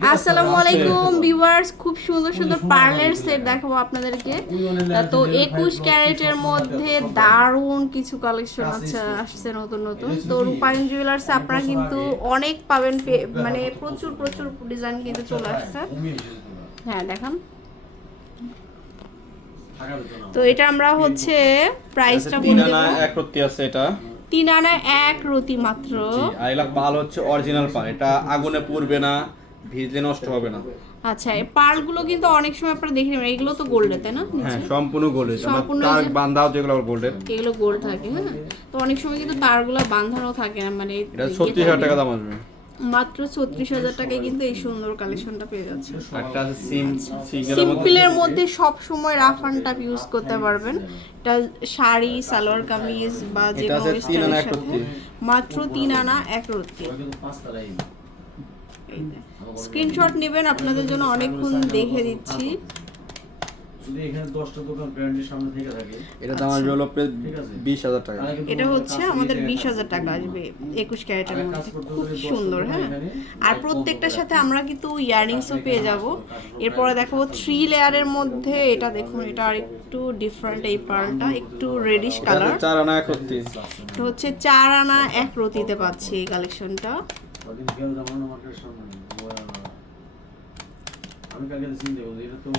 আসসালামু আলাইকুম ভিউয়ার্স। খুব সুন্দর সুন্দর পার্লের সেট দেখাবো আপনাদেরকে। তো একুশ ক্যারেটের মধ্যে দারুণ কিছু কালেকশন আছে আসছে নতুন নতুন। তো রূপায়ণ জুয়েলার্স আপনারা কিন্তু অনেক পাবেন মানে প্রচুর প্রচুর ডিজাইন কিন্তু চলে আসছে। হ্যাঁ দেখান। তো এটা আমরা হচ্ছে প্রাইসটা বলে আনা এক রত্তি আছে এটা। তিন আনা এক রতি মাত্র। জি, পাল হচ্ছে অরিজিনাল পাল এটা আগুনে পুড়বে না। ভিজলে নষ্ট হবে না। আচ্ছা এই পার্লগুলো কিন্তু অনেক সময় আপনারা দেখে নেবেন এগুলো তো গোল্ডে তাই না? হ্যাঁ সম্পূর্ণ গোল্ডের সম্পূর্ণ তার যেগুলো গোল্ডের এগুলো গোল্ড থাকে হ্যাঁ? তো অনেক সময় কিন্তু তারগুলো বাঁধানো থাকে না মানে এটা ইয়ে ছত্রিশ হাজার থাকে। টাকা দাম আসবে। মাত্র ছত্রিশ হাজার টাকায় কিন্তু এই সুন্দর কালেকশনটা পেয়ে যাচ্ছে। সিম সিম্পলের মধ্যে সব সময় রাফ অ্যান্ড টাপ ইউজ করতে পারবেন। এটা শাড়ি সালোয়ার কামিজ বা যে রত্তি। মাত্র তিন আনা এক রত্তি স্ক্রিনশট নেবেন আপনাদের জন্য অনেকক্ষণ দেখে দিচ্ছি। যদি এখানে দশটা দোকান ব্র্যান্ডের সামনে থেকে থাকে এটা দাম আসবে হলো বিশ হাজার টাকা। এটা হচ্ছে আমাদের বিশ হাজার টাকা আসবে একুশ ক্যারেটের মধ্যে। খুব সুন্দর হ্যাঁ? আর প্রত্যেকটার সাথে আমরা কিন্তু ইয়াররিংসও পেয়ে যাব। এরপরে দেখাবো থ্রি লেয়ারের মধ্যে এটা দেখুন এটা আর একটু ডিফারেন্ট এই পার্লটা একটু রেডিশ কালার চার আনা এক হচ্ছে চার আনা এক রতিতে পাচ্ছি এই কালেকশনটা ওদিন কেউ জামানো মার্কেটের সামনে আমি কালকে চিন্তা করছি এটা তো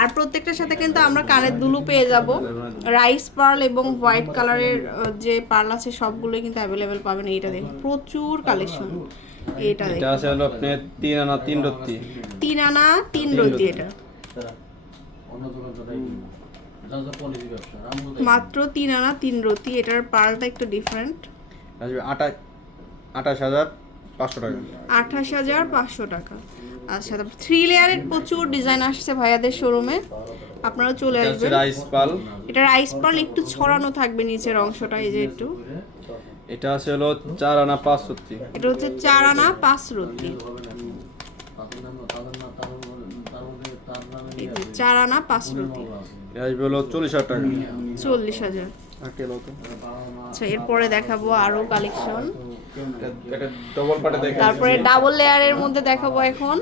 আর প্রত্যেকটার সাথে কিন্তু আমরা কানের দুলু পেয়ে যাব। রাইস পার্ল এবং হোয়াইট কালারের যে পার্ল আছে সবগুলোই কিন্তু অ্যাভেলেবেল পাবেন এইটা দেখুন। প্রচুর কালেকশন এটা এটা আছে হলো আপনার তিন আনা তিন রত্তি। তিন আনা তিন তিন রতি রতি। এটা। অন্য দোকান মাত্র তিন আনা তিন রতি এটার পার্লটা একটু ডিফারেন্ট আসবে আঠাশ আঠাশ হাজার পাঁচশো টাকা। আঠাশ হাজার পাঁচশো টাকা। আচ্ছা তারপর থ্রি লেয়ারের প্রচুর ডিজাইন আসছে ভাইয়াদের শোরুমে আপনারা চলে আসবেন। Rice pearl. এটা রাইস পার্ল একটু ছড়ানো থাকবে নিচের অংশটা এই যে একটু। এটা আছে হলো চার আনা পাঁচ রত্তি এটা হচ্ছে চার আনা পাঁচ রতি। চার আনা পাঁচ রতি এটা আসবে হলো চল্লিশ হাজার টাকা। চল্লিশ হাজার। আচ্ছা এরপরে দেখাবো আরও কালেকশন এটা ডবল পাটে দেখে তারপরে ডাবল লেয়ারের মধ্যে দেখাবো এখন।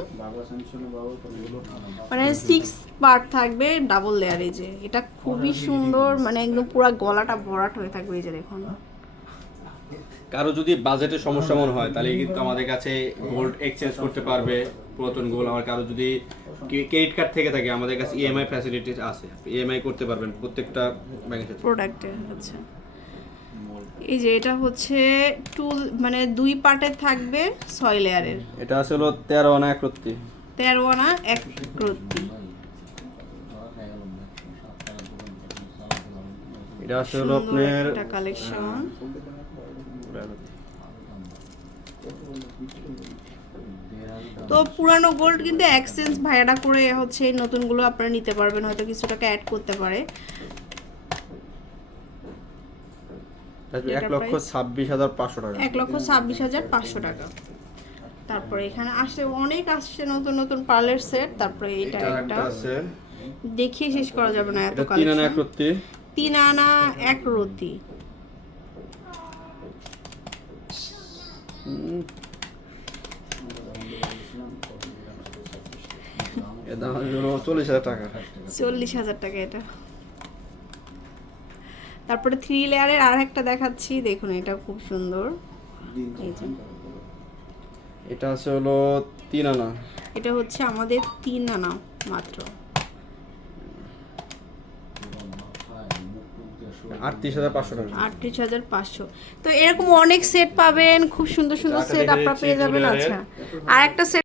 মানে সিক্স পার্ট থাকবে ডাবল লেয়ারে যে। এটা খুবই সুন্দর মানে একদম পুরো গলাটা ভরাট হয়ে থাকবে এই যে দেখুন। কারও যদি বাজেটের সমস্যা মনে হয় তাহলে কিন্তু আমাদের কাছে গোল্ড এক্সচেঞ্জ করতে পারবে পুরাতন গোল্ড আমার কারও যদি ক্রেডিট কার্ড থেকে থাকে আমাদের কাছে E ইএমআই ফ্যাসিলিটি আছে। ইএমআই করতে পারবেন প্রত্যেকটা ব্যাংকের প্রোডাক্টে আচ্ছা। এই যে এটা হচ্ছে টুল মানে দুই পার্টের থাকবে ছয় লেয়ারের এটা আছে হলো তেরো আনা এক রত্তি তেরো আনা এক এটা সুন্দর আপনার একটা কালেকশন তো পুরানো গোল্ড কিন্তু এক্সচেঞ্জ ভাইয়াটা করে হচ্ছে এই নতুনগুলো আপনারা নিতে পারবেন হয়তো কিছু টাকা অ্যাড করতে পারে। এক লক্ষ ছাব্বিশ হাজার পাঁচশো টাকা। এক লক্ষ ছাব্বিশ হাজার পাঁচশো টাকা। তারপরে এখানে আসছে অনেক আসছে নতুন নতুন পার্লের সেট তারপরে এটা একটা। দেখিয়ে শেষ করা যাবে না এত কালেকশন তিন আনা এক রতি। চল্লিশ হাজার টাকা। চল্লিশ হাজার টাকা এটা। তারপরে থ্রি লেয়ারের আর একটা দেখাচ্ছি দেখুন এটা খুব সুন্দর। এটা আছে হলো তিন আনা। এটা হচ্ছে আমাদের তিন আনা মাত্র। আটত্রিশ হাজার পাঁচশো টাকা আটত্রিশ হাজার পাঁচশো। তো এরকম অনেক সেট পাবেন খুব সুন্দর সুন্দর সেট আপনারা পেয়ে যাবেন আচ্ছা। আর একটা সেট